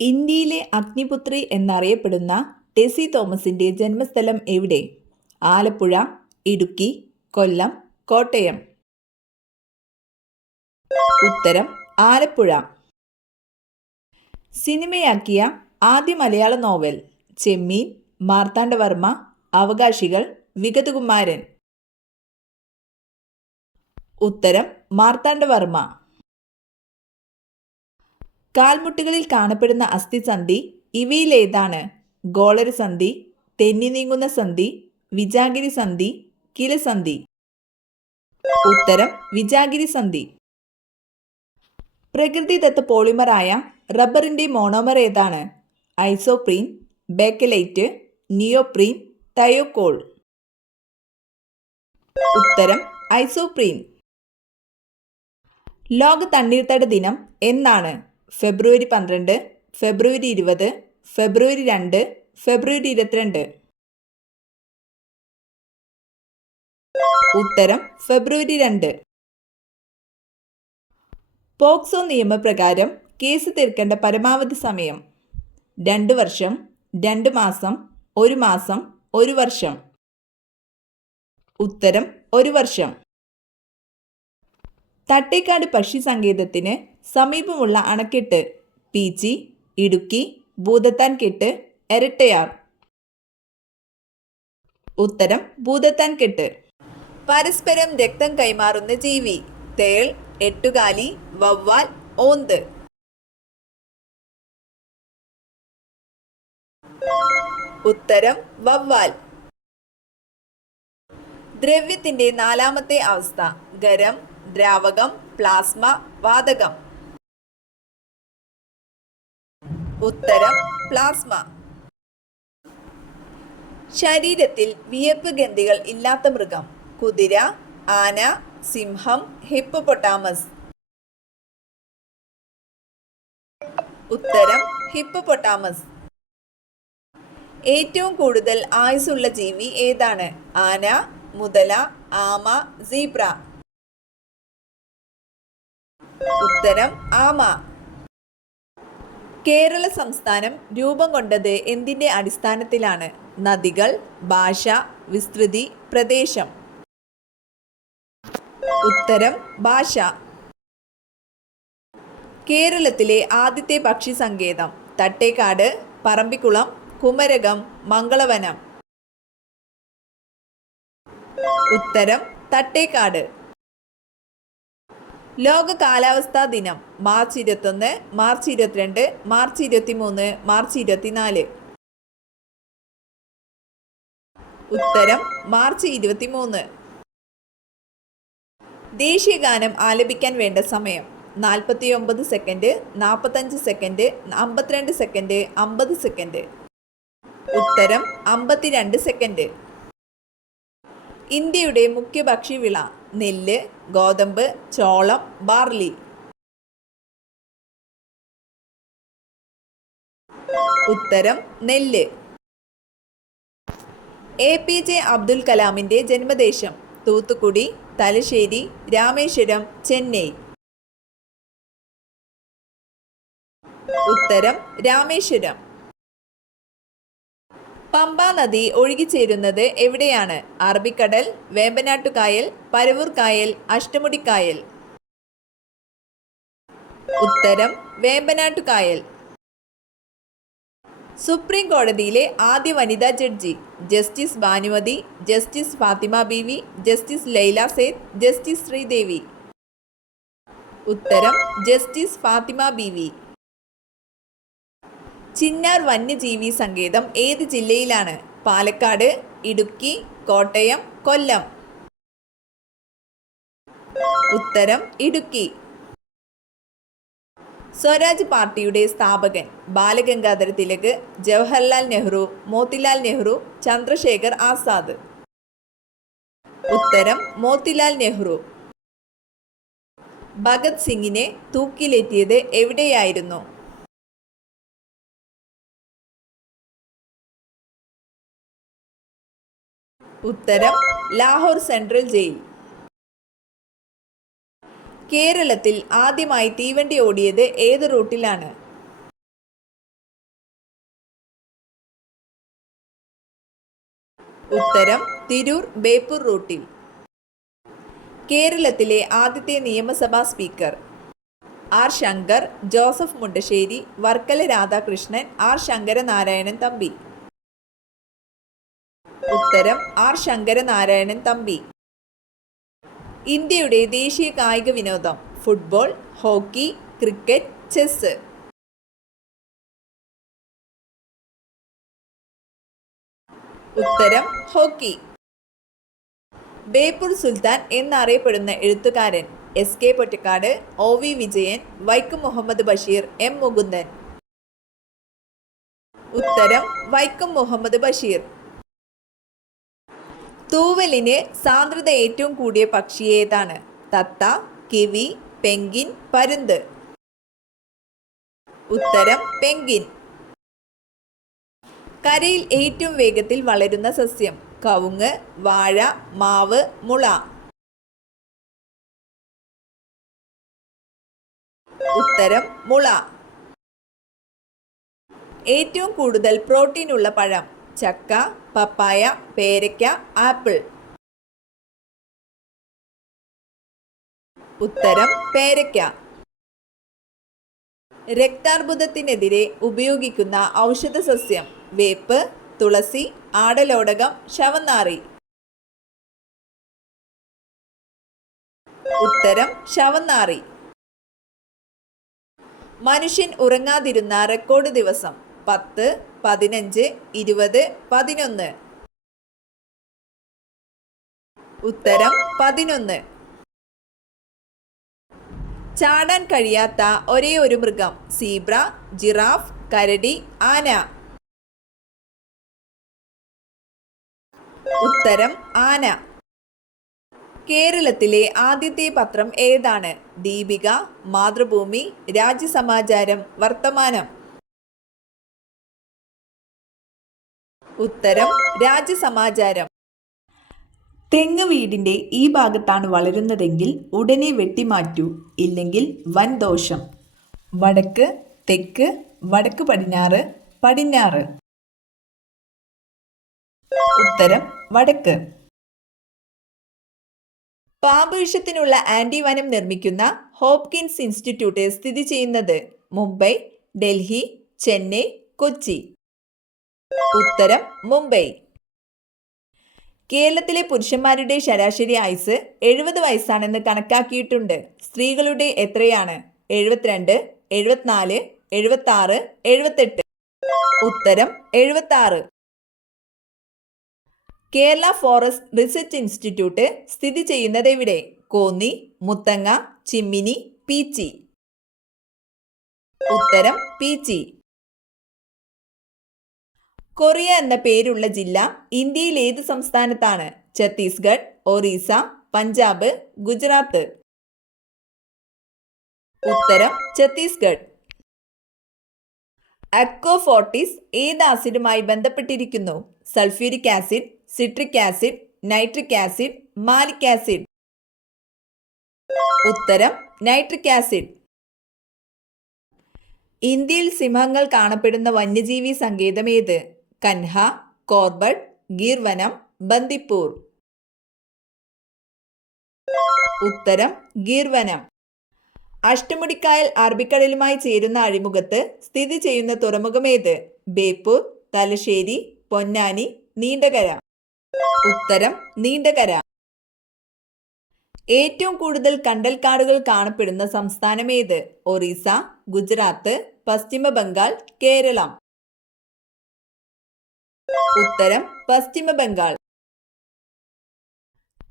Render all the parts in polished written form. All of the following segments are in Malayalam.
ഇന്ത്യയിലെ അഗ്നിപുത്രി എന്നറിയപ്പെടുന്ന ടെസി തോമസിന്റെ ജന്മസ്ഥലം എവിടെ? ആലപ്പുഴ, ഇടുക്കി, കൊല്ലം, കോട്ടയം. ഉത്തരം ആലപ്പുഴ. സിനിമയാക്കിയ ആദ്യ മലയാള നോവൽ? ചെമ്മീൻ, മാർത്താണ്ഡവർമ്മ, അവകാശികൾ, വിഗതകുമാരൻ. ഉത്തരം മാർത്താണ്ഡവർമ്മ. കാൽമുട്ടുകളിൽ കാണപ്പെടുന്ന അസ്ഥിസന്ധി ഇവയിലേതാണ്? ഗോളരസന്ധി, തെന്നി നീങ്ങുന്ന സന്ധി, വിജാഗിരി സന്ധി, കിലസന്ധി. ഉത്തരം വിജാഗിരി സന്ധി. പ്രകൃതിദത്ത പോളിമറായ റബ്ബറിന്റെ മോണോമർ ഏതാണ്? Isoprene, bakelite, neoprene, thiokol. ഉത്തരം ഐസോപ്രീൻ. ലോക തണ്ണീർത്തട ദിനം എന്നാണ്? ഫെബ്രുവരി 12, ഫെബ്രുവരി 20, ഫെബ്രുവരി 2, ഫെബ്രുവരി 22. ഉത്തരം ഫെബ്രുവരി 2. പോക്സോ നിയമപ്രകാരം കേസ് തീർക്കേണ്ട പരമാവധി സമയം? 2 വർഷം, 2 മാസം, 1 മാസം, 1 വർഷം. ഉത്തരം 1 വർഷം. തട്ടേക്കാട് പക്ഷി സങ്കേതത്തിന് സമീപമുള്ള അണക്കെട്ട്? പീച്ചി, ഇടുക്കി, ഭൂതത്താൻകെട്ട്, എരട്ടയാർ. ഉത്തരം ഭൂതത്താൻകെട്ട്. പരസ്പരം രക്തം കൈമാറുന്ന ജീവി? തേൾ, എട്ടുകാലി, വവ്വാൽ, ഓന്ത്. ഉത്തരം വവ്വാൽ. ദ്രവ്യത്തിന്റെ 4ാമത്തെ അവസ്ഥ? ഖരം, ദ്രാവകം, പ്ലാസ്മ, വാതകം. ഉത്തരം പ്ലാസ്മ. ശരീരത്തിൽ വിയർപ്പ് ഗ്രന്ഥികൾ ഇല്ലാത്ത മൃഗം? കുതിര, ആന, സിംഹം, ഹിപ്പോപ്പൊട്ടാമസ്. ഉത്തരം ഹിപ്പോപ്പൊട്ടാമസ്. ഏറ്റവും കൂടുതൽ ആയുസ്സുള്ള ജീവി ഏതാണ്? ആന, മുതല, ആമ, സീബ്ര. ഉത്തരം ആമ. കേരള സംസ്ഥാനം രൂപം കൊണ്ടത് എന്തിന്റെ അടിസ്ഥാനത്തിലാണ്? നദികൾ, ഭാഷ, വിസ്തൃതി, പ്രദേശം. ഉത്തരം ഭാഷ. കേരളത്തിലെ ആദ്യത്തെ പക്ഷി സങ്കേതം? തട്ടേക്കാട്, പറമ്പിക്കുളം, കുമരകം, മംഗളവനം. ഉത്തരം തട്ടേക്കാട്. ലോക കാലാവസ്ഥാ ദിനം? March 21, March 22, March 23, March 24. ഉത്തരം മാർച്ച് 23. ദേശീയഗാനം ആലപിക്കാൻ വേണ്ട സമയം? 49 സെക്കൻഡ്, 45 സെക്കൻഡ്, 52 സെക്കൻഡ്, 50 സെക്കൻഡ്. ഉത്തരം 52 സെക്കൻഡ്. ഇന്ത്യയുടെ മുഖ്യ ഭക്ഷ്യവിള? നെല്ല്, ഗോതമ്പ്, ചോളം, ബാർലി. ഉത്തരം നെല്ല്. APJ അബ്ദുൽ കലാമിന്റെ ജന്മദേശം? തൂത്തുക്കുടി, തലശ്ശേരി, രാമേശ്വരം, ചെന്നൈ. ഉത്തരം രാമേശ്വരം. പമ്പാ നദി ഒഴുകിച്ചേരുന്നത് എവിടെയാണ്? അറബിക്കടൽ, വേമ്പനാട്ടുകായൽ, പരവൂർക്കായൽ, അഷ്ടമുടിക്കായൽ. ഉത്തരം വേമ്പനാട്ടുകായൽ. സുപ്രീം കോടതിയിലെ ആദ്യ വനിതാ ജഡ്ജി? Justice Bhanumathi, justice Fathima Beevi, justice Leila Seth, justice Sreedevi. ഉത്തരം ജസ്റ്റിസ് ഫാത്തിമ ബീവി. ചിന്നാർ വന്യജീവി സങ്കേതം ഏത് ജില്ലയിലാണ്? പാലക്കാട്, ഇടുക്കി, കോട്ടയം, കൊല്ലം. ഉത്തരം ഇടുക്കി. സ്വരാജ് പാർട്ടിയുടെ സ്ഥാപകൻ? ബാലഗംഗാധര തിലക്, ജവഹർലാൽ നെഹ്റു, മോത്തിലാൽ നെഹ്റു, ചന്ദ്രശേഖർ ആസാദ്. ഉത്തരം മോത്തിലാൽ നെഹ്റു. ഭഗത് സിംഗിനെ തൂക്കിലേറ്റിയത് എവിടെയായിരുന്നു? ഉത്തരം ലാഹോർ സെൻട്രൽ ജയിൽ. കേരളത്തിൽ ആദ്യമായി തീവണ്ടി ഓടിയത് ഏത് റൂട്ടിലാണ്? ഉത്തരം തിരൂർ ബേപ്പൂർ റൂട്ടിൽ. കേരളത്തിലെ ആദ്യത്തെ നിയമസഭാ speaker? R Shankar, Joseph Mundassery, Varkala Radhakrishnan, R Sankaranarayanan Thampi. ഉത്തരം ആർ ശങ്കരനാരായണൻ തമ്പി. ഇന്ത്യയുടെ ദേശീയ കായിക വിനോദം? Football, hockey, cricket, chess. ഉത്തരം ഹോക്കി. ബേപ്പൂർ സുൽത്താൻ എന്നറിയപ്പെടുന്ന എഴുത്തുകാരൻ? S K Pottekkatt, O V Vijayan, Vaikom Muhammad Basheer, M Mukundan. ഉത്തരം വൈക്കം മുഹമ്മദ് ബഷീർ. തൂവലിന് സാന്ദ്രത ഏറ്റവും കൂടിയ പക്ഷി ഏതാണ്? തത്ത, കിവി, പെൻഗിൻ, പരുന്ത്. ഉത്തരം പെൻഗിൻ. കരയിൽ ഏറ്റവും വേഗത്തിൽ വളരുന്ന സസ്യം? കവുങ്ങ്, വാഴ, മാവ്, മുള. ഉത്തരം മുള. ഏറ്റവും കൂടുതൽ പ്രോട്ടീൻ ഉള്ള പഴം? ചക്ക, പപ്പായ, പേരയ്ക്ക, ആപ്പിൾ. ഉത്തരം പേരയ്ക്ക. രക്താർബുദത്തിനെതിരെ ഉപയോഗിക്കുന്ന ഔഷധ സസ്യം? വേപ്പ്, തുളസി, ആടലോടകം, ശവന്നാറി. ഉത്തരം ശവന്നാറി. മനുഷ്യൻ ഉറങ്ങാതിരുന്ന റെക്കോർഡ് ദിവസം? 10, 15, 20, 11. ഉത്തരം 11. ചാടാൻ കഴിയാത്ത ഒരേ ഒരു മൃഗം? സീബ്ര, ജിറാഫ്, കരടി, ആന. ഉത്തരം ആന. കേരളത്തിലെ ആദ്യത്തെ പത്രം ഏതാണ്? ദീപിക, മാതൃഭൂമി, രാജ്യസമാചാരം, വർത്തമാനം. ഉത്തരം രാജ്യസമാചാരം. തെങ്ങ് വീടിൻ്റെ ഈ ഭാഗത്താണ് വളരുന്നതെങ്കിൽ ഉടനെ വെട്ടിമാറ്റൂ, ഇല്ലെങ്കിൽ വൻ ദോഷം. വടക്ക്, തെക്ക്, വടക്ക് പടിഞ്ഞാറ്, പടിഞ്ഞാറ്. ഉത്തരം വടക്ക്. പാമ്പ് വിഷത്തിനുള്ള ആന്റിവനം നിർമ്മിക്കുന്ന ഹോപ്കിൻസ് ഇൻസ്റ്റിറ്റ്യൂട്ട് സ്ഥിതി ചെയ്യുന്നത്? മുംബൈ, ഡൽഹി, ചെന്നൈ, കൊച്ചി. ഉത്തരം മുംബൈ. കേരളത്തിലെ പുരുഷന്മാരുടെ ശരാശരി ആയുസ് 70 വയസ്സാണെന്ന് കണക്കാക്കിയിട്ടുണ്ട്. സ്ത്രീകളുടെ എത്രയാണ്? 72, 74, 76, 78. ഉത്തരം 76. കേരള ഫോറസ്റ്റ് റിസർച്ച് ഇൻസ്റ്റിറ്റ്യൂട്ട് സ്ഥിതി ചെയ്യുന്നത് എവിടെ? കോന്നി, മുത്തങ്ങ, ചിമ്മിനി, പീച്ചി. ഉത്തരം പീച്ചി. കൊറിയ എന്ന പേരുള്ള ജില്ല ഇന്ത്യയിൽ ഏത് സംസ്ഥാനത്താണ്? ഛത്തീസ്ഗഡ്, ഒറീസ, പഞ്ചാബ്, ഗുജറാത്ത്. ഉത്തരം ഛത്തീസ്ഗഡ്. അക്വഫോർട്ടിസ് ഏത് ആസിഡുമായി ബന്ധപ്പെട്ടിരിക്കുന്നു? Sulphuric acid, citric acid, nitric acid, malic acid. ഉത്തരം നൈട്രിക് ആസിഡ്. ഇന്ത്യയിൽ സിംഹങ്ങൾ കാണപ്പെടുന്ന വന്യജീവി സങ്കേതം ഏത്? കൻഹ, കോർബറ്റ്, ഗീർ വനം, ബന്ദിപ്പൂർ. ഉത്തരം ഗീർ വനം. അഷ്ടമുടിക്കായൽ അറബിക്കടലുമായി ചേരുന്ന അഴിമുഖത്ത് സ്ഥിതി ചെയ്യുന്ന തുറമുഖം ഏത്? ബേപ്പൂർ, തലശ്ശേരി, പൊന്നാനി, നീണ്ടകര. ഉത്തരം നീണ്ടകര. ഏറ്റവും കൂടുതൽ കണ്ടൽക്കാടുകൾ കാണപ്പെടുന്ന സംസ്ഥാനം ഏത്? ഒറീസ, ഗുജറാത്ത്, പശ്ചിമ ബംഗാൾ, കേരളം. ഉത്തരം പശ്ചിമ ബംഗാൾ.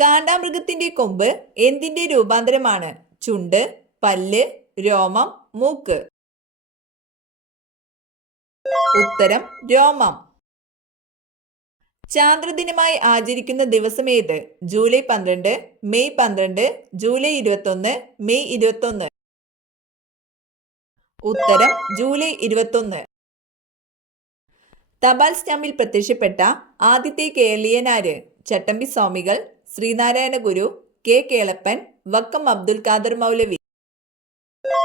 കാണ്ടാമൃഗത്തിന്റെ കൊമ്പ് എന്തിന്റെ രൂപാന്തരമാണ്? ചുണ്ട്, പല്ല്, രോമം, മൂക്ക്. ഉത്തരം രോമം. ചാന്ദ്രദിനമായി ആചരിക്കുന്ന ദിവസം ഏത്? July 12, May 12, July 21, May 21. ഉത്തരം ജൂലൈ 21. തപാൽ സ്റ്റാമ്പിൽ പ്രത്യക്ഷപ്പെട്ട ആദ്യത്തെ കേരളീയനാര്? ചട്ടമ്പി സ്വാമികൾ, ശ്രീനാരായണ ഗുരു, കെ കേളപ്പൻ, വക്കം അബ്ദുൽ ഖാദർ മൗലവി.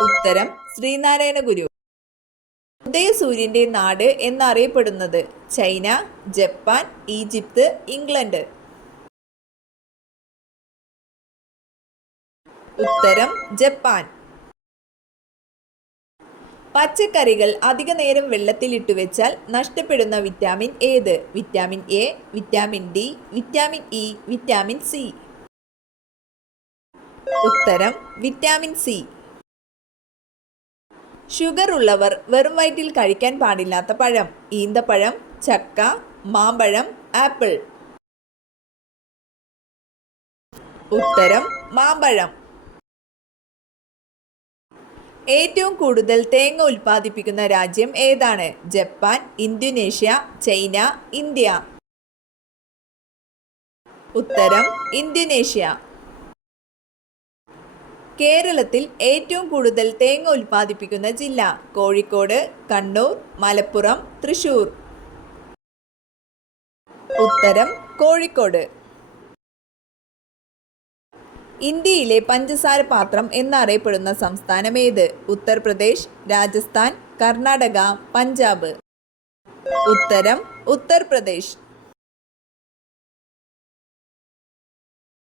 ഉത്തരം ശ്രീനാരായണ ഗുരു. ഉദയസൂര്യൻ്റെ നാട് എന്നറിയപ്പെടുന്നത്? China, Japan, Egypt, England. ഉത്തരം ജപ്പാൻ. പച്ചക്കറികൾ അധിക നേരം വെള്ളത്തിലിട്ടു വെച്ചാൽ നഷ്ടപ്പെടുന്ന വിറ്റാമിൻ ഏത്? Vitamin A, vitamin D, vitamin E, vitamin C. ഉത്തരം വിറ്റാമിൻ സി. ഷുഗർ ഉള്ളവർ വെറും വയറ്റിൽ കഴിക്കാൻ പാടില്ലാത്ത പഴം? ഈന്തപ്പഴം, ചക്ക, മാമ്പഴം, ആപ്പിൾ. ഉത്തരം മാമ്പഴം. ഏറ്റവും കൂടുതൽ തേങ്ങ ഉൽപ്പാദിപ്പിക്കുന്ന രാജ്യം ഏതാണ്? Japan, Indonesia, China, India. ഉത്തരം ഇന്തോനേഷ്യ. കേരളത്തിൽ ഏറ്റവും കൂടുതൽ തേങ്ങ ഉൽപ്പാദിപ്പിക്കുന്ന ജില്ല? കോഴിക്കോട്, കണ്ണൂർ, മലപ്പുറം, തൃശൂർ. ഉത്തരം കോഴിക്കോട്. ഇന്ത്യയിലെ പഞ്ചസാര പാത്രം എന്നറിയപ്പെടുന്ന സംസ്ഥാനം ഏത്? ഉത്തർപ്രദേശ്, രാജസ്ഥാൻ, കർണാടക, പഞ്ചാബ്. ഉത്തരം ഉത്തർപ്രദേശ്.